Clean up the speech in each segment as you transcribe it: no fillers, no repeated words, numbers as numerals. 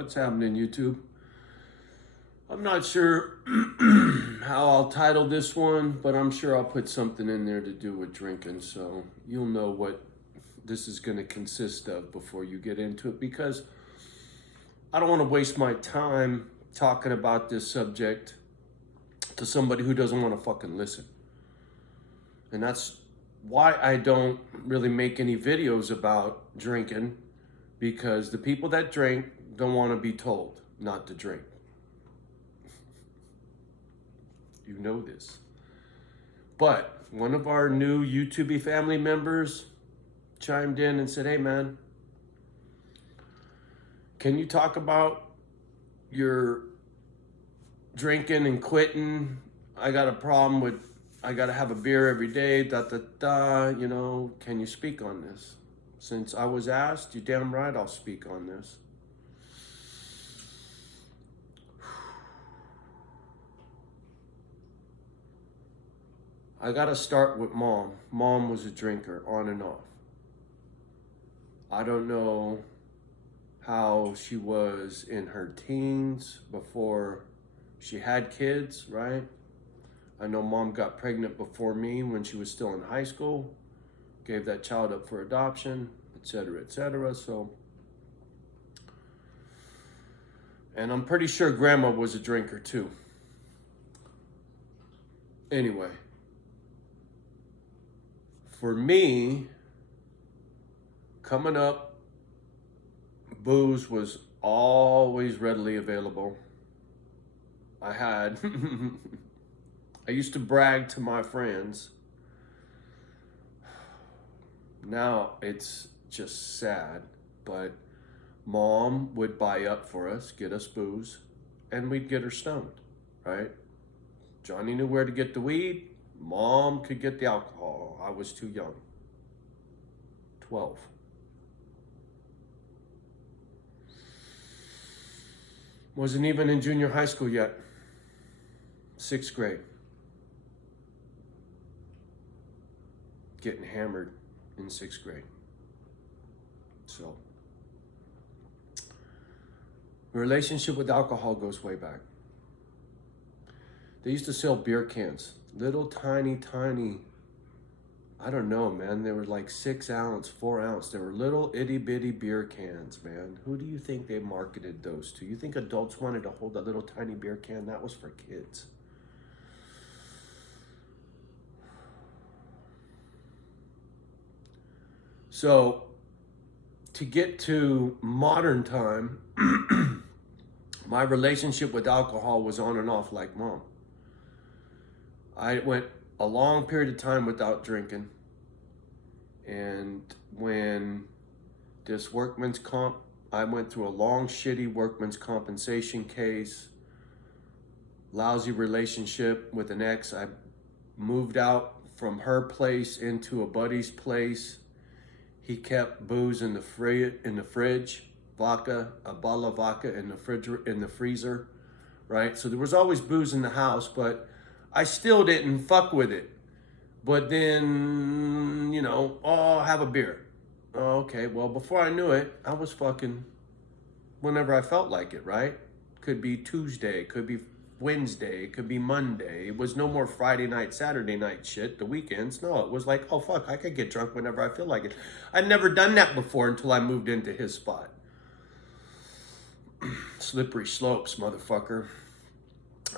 What's happening, YouTube? I'm not sure how I'll title this one, but I'm sure I'll put something in there to do with drinking, so you'll know what this is going to consist of before you get into it, because I don't want to waste my time talking about this subject to somebody who doesn't want to fucking listen. And that's why I don't really make any videos about drinking, because the people that drink don't want to be told not to drink. You know this. But one of our new YouTube family members chimed in and said, hey man, can you talk about your drinking and quitting? I got a problem with, I got to have a beer every day, you know, can you speak on this? Since I was asked, you damn right I'll speak on this. I gotta start with mom. Mom was a drinker, on and off. I don't know how she was in her teens before she had kids, right? I know mom got pregnant before me when she was still in high school, gave that child up for adoption, etc., etc. So, and I'm pretty sure grandma was a drinker too. Anyway, for me, coming up, booze was always readily available. I used to brag to my friends. Now it's just sad, but mom would buy up for us, get us booze, and we'd get her stoned, right? Johnny knew where to get the weed. Mom could get the alcohol. I was too young. 12. Wasn't even in junior high school yet. 6th grade. Getting hammered in 6th grade. So, the relationship with alcohol goes way back. They used to sell beer cans. Little tiny, I don't know, man. They were like 6 ounce, 4 ounce. They were little itty bitty beer cans, man. Who do you think they marketed those to? You think adults wanted to hold a little tiny beer can? That was for kids. So, to get to modern time, my relationship with alcohol was on and off like mom. I went a long period of time without drinking. And when this workman's comp, I went through a long, shitty workman's compensation case, lousy relationship with an ex. I moved out from her place into a buddy's place. He kept booze in the fridge, vodka, a bottle of vodka in the freezer, right? So there was always booze in the house, but I still didn't fuck with it. But then, you know, oh, have a beer. Oh, okay, well, before I knew it, I was fucking whenever I felt like it, right? Could be Tuesday, could be Wednesday, it could be Monday. It was no more Friday night, Saturday night shit, the weekends. No, it was like, oh, fuck, I could get drunk whenever I feel like it. I'd never done that before until I moved into his spot. Slippery slopes, motherfucker.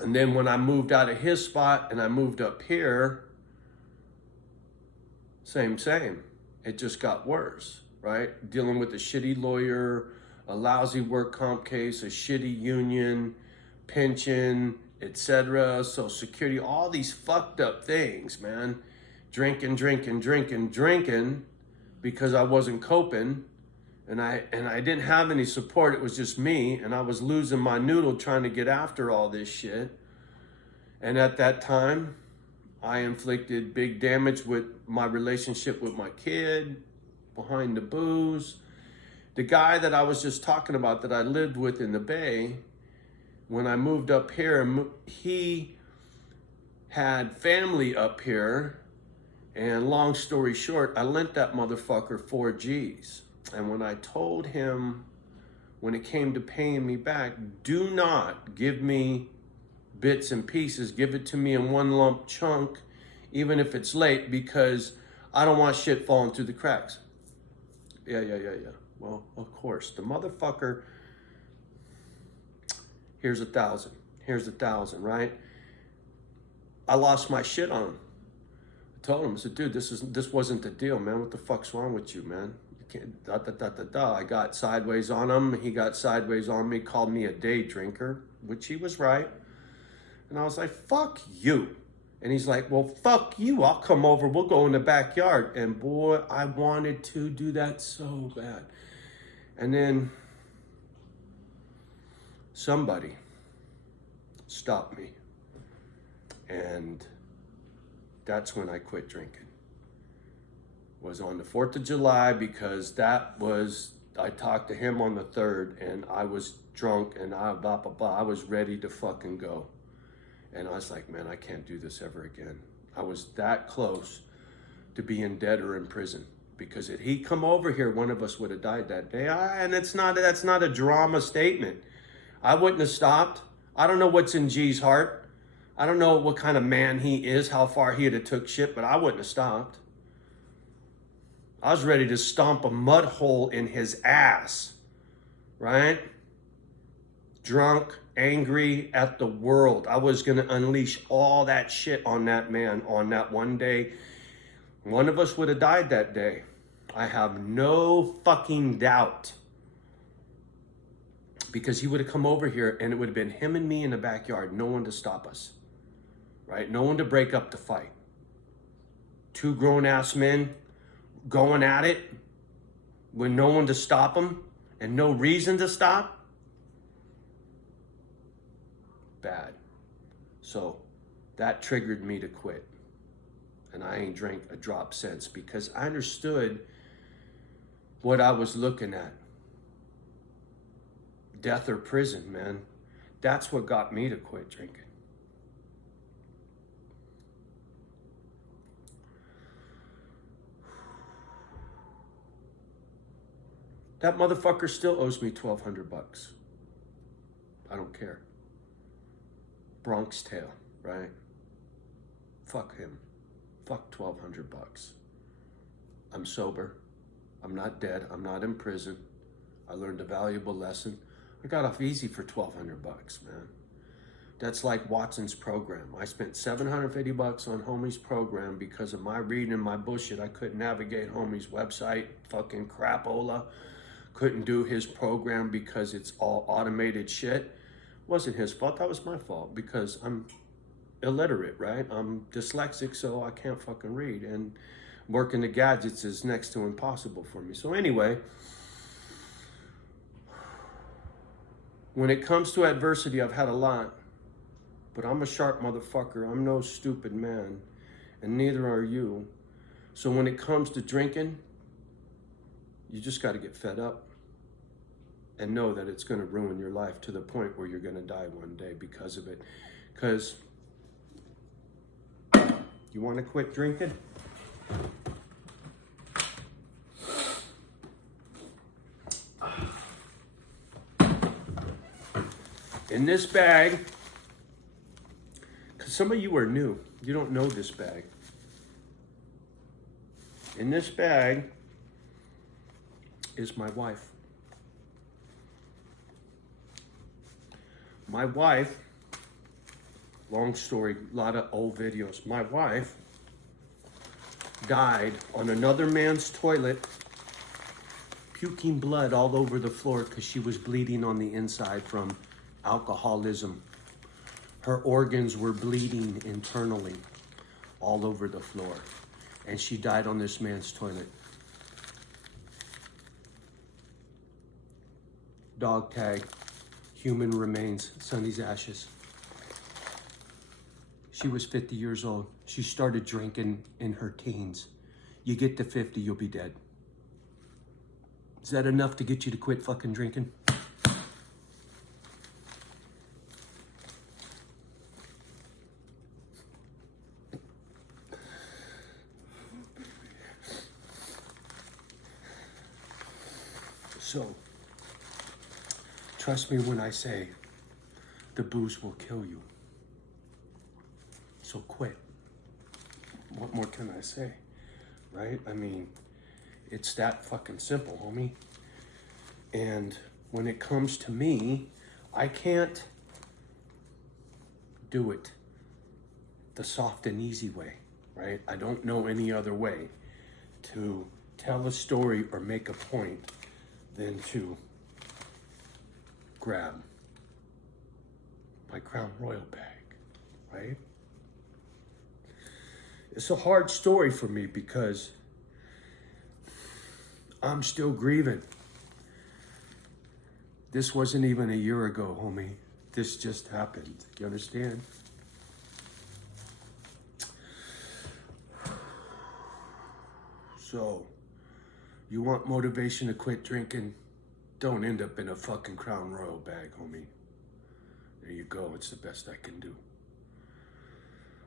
And then when I moved out of his spot and I moved up here, same. It just got worse, right? Dealing with a shitty lawyer, a lousy work comp case, a shitty union, pension, etc., Social Security, all these fucked up things, man. Drinking because I wasn't coping. And I didn't have any support. It was just me, and I was losing my noodle trying to get after all this shit. And at that time, I inflicted big damage with my relationship with my kid, behind the booze. The guy that I was just talking about that I lived with in the Bay, when I moved up here, he had family up here. And long story short, I lent that motherfucker 4 G's. And when I told him when it came to paying me back, do not give me bits and pieces. Give it to me in one lump chunk, even if it's late, because I don't want shit falling through the cracks. Yeah. Well, of course, the motherfucker, here's 1,000. Here's 1,000, right? I lost my shit on him. I told him, I said, dude, this wasn't the deal, man. What the fuck's wrong with you, man? You can't, I got sideways on him. He got sideways on me, called me a day drinker, which he was right. And I was like, fuck you. And he's like, well, fuck you. I'll come over. We'll go in the backyard. And boy, I wanted to do that so bad. And then somebody stopped me. And that's when I quit drinking. Was on the 4th of July, because I talked to him on the 3rd, and I was drunk, and I was ready to fucking go. And I was like, man, I can't do this ever again. I was that close to being dead or in prison, because if he come over here, one of us would have died that day. And that's not a drama statement. I wouldn't have stopped. I don't know what's in G's heart. I don't know what kind of man he is, how far he'd have took shit, but I wouldn't have stopped. I was ready to stomp a mud hole in his ass, right? Drunk, angry at the world. I was going to unleash all that shit on that man on that one day. One of us would have died that day. I have no fucking doubt. Because he would have come over here and it would have been him and me in the backyard. No one to stop us, right? No one to break up the fight. 2 grown-ass men going at it with no one to stop them and no reason to stop. Bad. So that triggered me to quit. And I ain't drank a drop since, because I understood what I was looking at. Death or prison, man. That's what got me to quit drinking. That motherfucker still owes me $1,200. I don't care. Bronx Tale, right? Fuck him. Fuck $1,200. I'm sober. I'm not dead. I'm not in prison. I learned a valuable lesson. I got off easy for $1,200, man. That's like Watson's program. I spent $750 on Homie's program because of my reading and my bullshit. I couldn't navigate Homie's website, fucking crapola. Couldn't do his program because it's all automated shit. Wasn't his fault, that was my fault, because I'm illiterate, right? I'm dyslexic, so I can't fucking read. And working the gadgets is next to impossible for me. So anyway, when it comes to adversity, I've had a lot. But I'm a sharp motherfucker. I'm no stupid man. And neither are you. So when it comes to drinking, you just got to get fed up. And know that it's going to ruin your life to the point where you're going to die one day because of it. Because you want to quit drinking? In this bag, because some of you are new, you don't know this bag. In this bag is my wife. My wife, long story, a lot of old videos. My wife died on another man's toilet, puking blood all over the floor because she was bleeding on the inside from alcoholism. Her organs were bleeding internally all over the floor. And she died on this man's toilet. Dog tag, human remains, Sonny's ashes. She was 50 years old. She started drinking in her teens. You get to 50, you'll be dead. Is that enough to get you to quit fucking drinking? So, Trust me when I say the booze will kill you. So quit. What more can I say? Right? I mean, it's that fucking simple, homie. And when it comes to me, I can't do it the soft and easy way, right? I don't know any other way to tell a story or make a point than to grab my Crown Royal bag, right? It's a hard story for me because I'm still grieving. This wasn't even a year ago, homie. This just happened. You understand? So, you want motivation to quit drinking? Don't end up in a fucking Crown Royal bag, homie. There you go. It's the best I can do.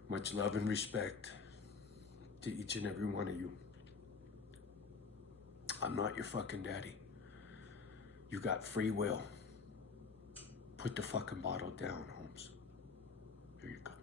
Much love and respect to each and every one of you. I'm not your fucking daddy. You got free will. Put the fucking bottle down, Holmes. Here you go.